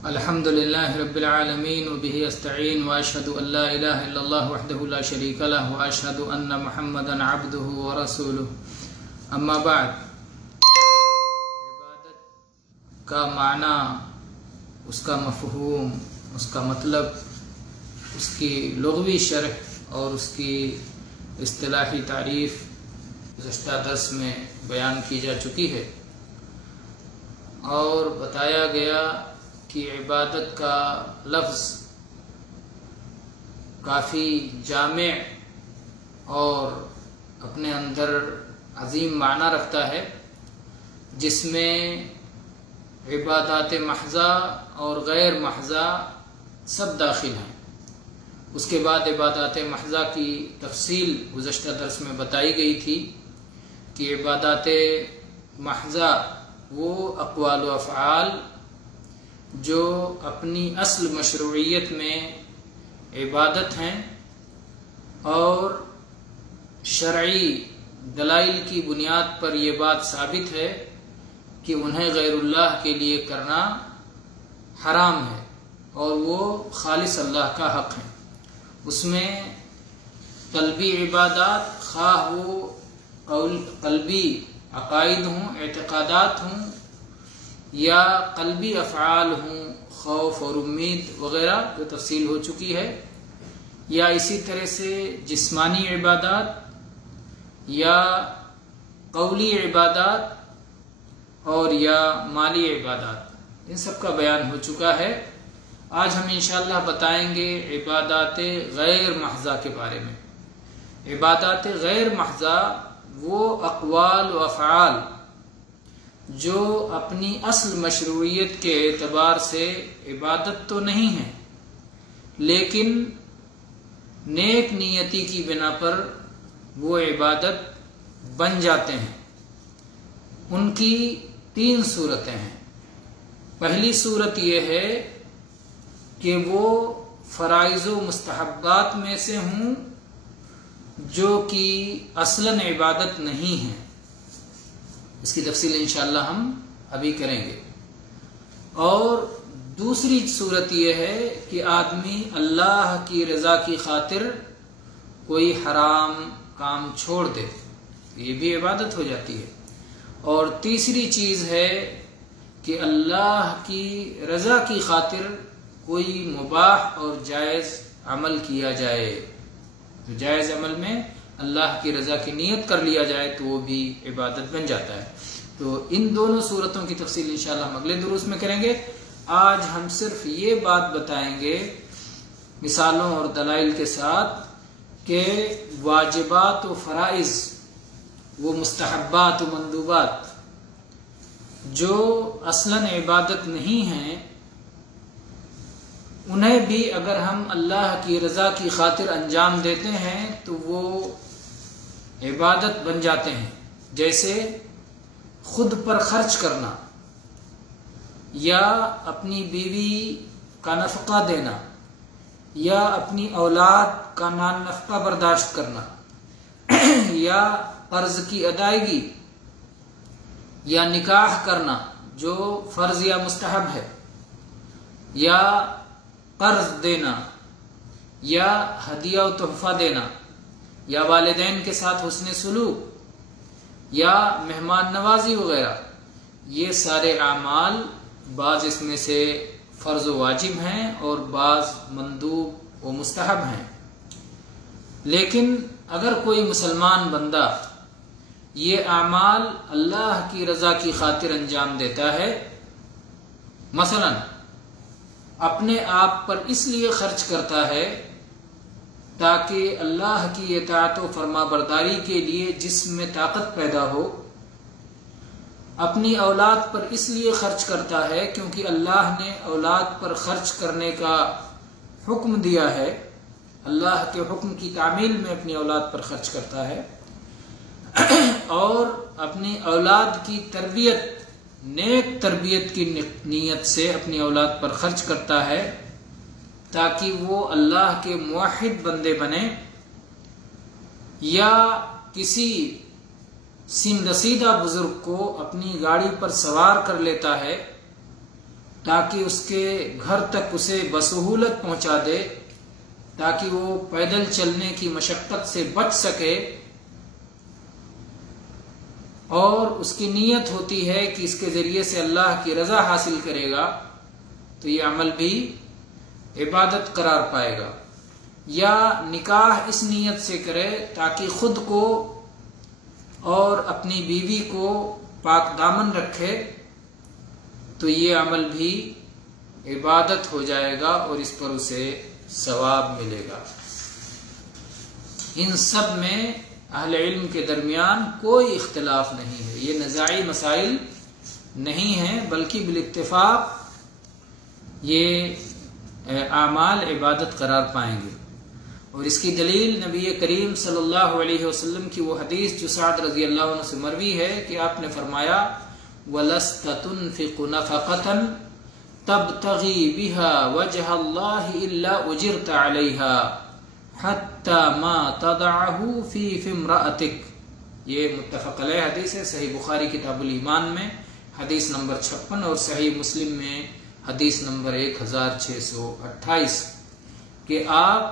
الحمد لله رب العالمين وبه استعين واشهد ان لا اله الا الله وحده لا شريك له واشهد ان محمدا عبده ورسوله اما بعد عبادت کا معنی، اس کا مفہوم، اس کا مطلب، اس کی لغوی شرح اور اس کی اصطلاحی تعریف گزشتہ درس میں بیان کی جا چکی ہے اور بتایا گیا کہ عبادت کا لفظ کافی جامع اور اپنے اندر عظیم معنی رکھتا ہے، جس میں عبادات محضہ اور غیر محضہ سب داخل ہیں۔ اس کے بعد عبادات محضہ کی تفصیل گزشتہ درس میں بتائی گئی تھی کہ عبادات محضہ وہ اقوال و افعال جو اپنی اصل مشروعیت میں عبادت ہیں اور شرعی دلائل کی بنیاد پر یہ بات ثابت ہے کہ انہیں غیر اللہ کے لیے کرنا حرام ہے اور وہ خالص اللہ کا حق ہے۔ اس میں قلبی عبادات، خواہ وہ قلبی عقائد ہوں، اعتقادات ہوں، یا قلبی افعال ہوں، خوف اور امید وغیرہ جو تفصیل ہو چکی ہے، یا اسی طرح سے جسمانی عبادات یا قولی عبادات اور یا مالی عبادات، ان سب کا بیان ہو چکا ہے۔ آج ہم انشاءاللہ بتائیں گے عبادات غیر محضہ کے بارے میں۔ عبادات غیر محضہ وہ اقوال و افعال جو اپنی اصل مشروعیت کے اعتبار سے عبادت تو نہیں ہے، لیکن نیک نیتی کی بنا پر وہ عبادت بن جاتے ہیں۔ ان کی 3 صورتیں ہیں۔ پہلی صورت یہ ہے کہ وہ فرائض و مستحبات میں سے ہوں جو کہ اصلاً عبادت نہیں ہیں۔ اس کی تفصیل انشاءاللہ ہم ابھی کریں گے۔ اور دوسری صورت یہ ہے کہ آدمی اللہ کی رضا کی خاطر کوئی حرام کام چھوڑ دے، یہ بھی عبادت ہو جاتی ہے۔ اور تیسری چیز ہے کہ اللہ کی رضا کی خاطر کوئی مباح اور جائز عمل کیا جائے، جائز عمل میں اللہ کی رضا کی نیت کر لیا جائے تو وہ بھی عبادت بن جاتا ہے۔ تو ان دونوں صورتوں کی تفصیل انشاءاللہ ہم اگلے دروس میں کریں گے۔ آج ہم صرف یہ بات بتائیں گے مثالوں اور دلائل کے ساتھ کہ واجبات و فرائض، وہ مستحبات و مندوبات جو اصلاً عبادت نہیں ہیں، انہیں بھی اگر ہم اللہ کی رضا کی خاطر انجام دیتے ہیں تو وہ عبادت بن جاتے ہیں۔ جیسے خود پر خرچ کرنا، یا اپنی بیوی کا نفقہ دینا، یا اپنی اولاد کا نان نفقہ برداشت کرنا، یا قرض کی ادائیگی، یا نکاح کرنا جو فرض یا مستحب ہے، یا قرض دینا، یا ہدیہ و تحفہ دینا، یا والدین کے ساتھ حسن سلوک، یا مہمان نوازی وغیرہ، یہ سارے اعمال بعض اس میں سے فرض و واجب ہیں اور بعض مندوب و مستحب ہیں۔ لیکن اگر کوئی مسلمان بندہ یہ اعمال اللہ کی رضا کی خاطر انجام دیتا ہے، مثلا اپنے آپ پر اس لیے خرچ کرتا ہے تاکہ اللہ کی اطاعت و فرما برداری کے لیے جسم میں طاقت پیدا ہو، اپنی اولاد پر اس لیے خرچ کرتا ہے کیونکہ اللہ نے اولاد پر خرچ کرنے کا حکم دیا ہے، اللہ کے حکم کی تعمیل میں اپنی اولاد پر خرچ کرتا ہے، اور اپنی اولاد کی تربیت، نیک تربیت کی نیت سے اپنی اولاد پر خرچ کرتا ہے تاکہ وہ اللہ کے موحد بندے بنے، یا کسی سن رسیدہ بزرگ کو اپنی گاڑی پر سوار کر لیتا ہے تاکہ اس کے گھر تک اسے بسہولت پہنچا دے، تاکہ وہ پیدل چلنے کی مشقت سے بچ سکے، اور اس کی نیت ہوتی ہے کہ اس کے ذریعے سے اللہ کی رضا حاصل کرے گا، تو یہ عمل بھی عبادت قرار پائے گا۔ یا نکاح اس نیت سے کرے تاکہ خود کو اور اپنی بیوی کو پاک دامن رکھے، تو یہ عمل بھی عبادت ہو جائے گا اور اس پر اسے ثواب ملے گا۔ ان سب میں اہل علم کے درمیان کوئی اختلاف نہیں ہے، یہ نزاعی مسائل نہیں ہیں، بلکہ بالاتفاق یہ اعمال عبادت قرار پائیں گے۔ اور اس کی دلیل نبی کریم صلی اللہ علیہ وسلم کی وہ حدیث جو سعد رضی اللہ عنہ سے مروی ہے کہ آپ نے فرمایا وَلَسْتَ تُنْفِقُ نَفَقَةً تَبْتَغِي بِهَا وَجْهَ اللَّهِ إِلَّا أُجِرْتَ عَلَيْهَا حَتَّى مَا تَضَعَهُ فِي امْرَأَتِكَ۔ یہ متفق علیہ حدیث ہے، صحیح بخاری کتاب الایمان میں حدیث نمبر 56 اور صحیح مسلم میں حدیث نمبر 1628، کہ آپ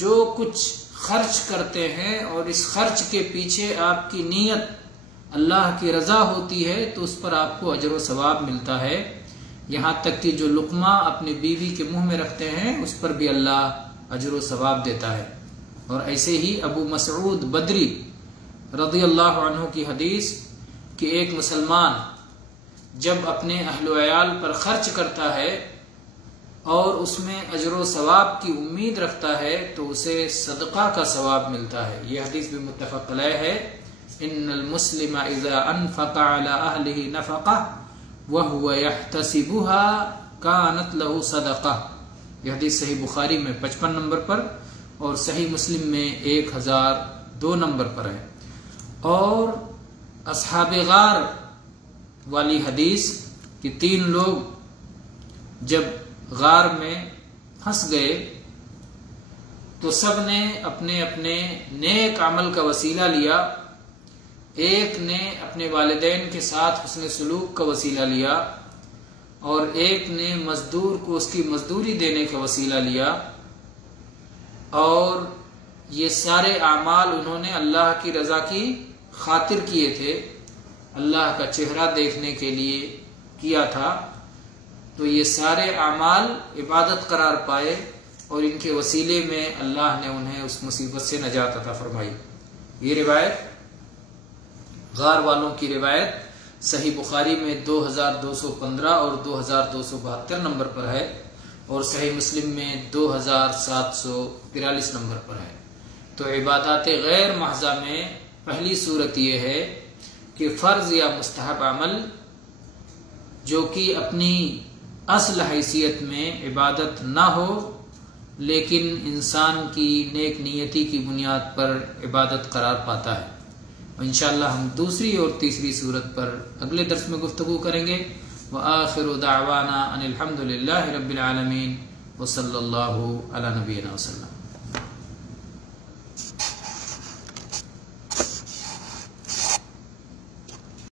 جو کچھ خرچ کرتے ہیں اور اس خرچ کے پیچھے آپ کی نیت اللہ کی رضا ہوتی ہے تو اس پر آپ کو اجر و ثواب ملتا ہے، یہاں تک کہ جو لقمہ اپنی بیوی کے منہ میں رکھتے ہیں اس پر بھی اللہ اجر و ثواب دیتا ہے۔ اور ایسے ہی ابو مسعود بدری رضی اللہ عنہ کی حدیث کہ ایک مسلمان جب اپنے اہل و عیال پر خرچ کرتا ہے اور اس میں اجر و ثواب کی امید رکھتا ہے تو اسے صدقہ کا ثواب ملتا ہے۔ یہ حدیث بھی متفق علیہ ہے، ان المسلم اذا انفق على اهله نفقه وهو يحتسبها كانت له صدقہ۔ یہ حدیث صحیح بخاری میں 55 نمبر پر اور صحیح مسلم میں 1002 نمبر پر ہے۔ اور اصحاب غار والی حدیث کہ 3 لوگ جب غار میں پھنس گئے تو سب نے اپنے اپنے نیک عمل کا وسیلہ لیا، ایک نے اپنے والدین کے ساتھ حسن سلوک کا وسیلہ لیا، اور ایک نے مزدور کو اس کی مزدوری دینے کا وسیلہ لیا، اور یہ سارے اعمال انہوں نے اللہ کی رضا کی خاطر کیے تھے، اللہ کا چہرہ دیکھنے کے لیے کیا تھا، تو یہ سارے اعمال عبادت قرار پائے اور ان کے وسیلے میں اللہ نے انہیں اس مصیبت سے نجات عطا فرمائی۔ یہ روایت غار والوں کی روایت صحیح بخاری میں 2215 اور 2272 نمبر پر ہے، اور صحیح مسلم میں 2743 نمبر پر ہے۔ تو عبادات غیر محضہ میں پہلی صورت یہ ہے کہ فرض یا مستحب عمل جو کہ اپنی اصل حیثیت میں عبادت نہ ہو لیکن انسان کی نیک نیتی کی بنیاد پر عبادت قرار پاتا ہے۔ انشاءاللہ ہم دوسری اور تیسری صورت پر اگلے درس میں گفتگو کریں گے۔ وآخر دعوانا ان الحمد للہ رب العالمین وصلی اللہ علی نبینا وسلم۔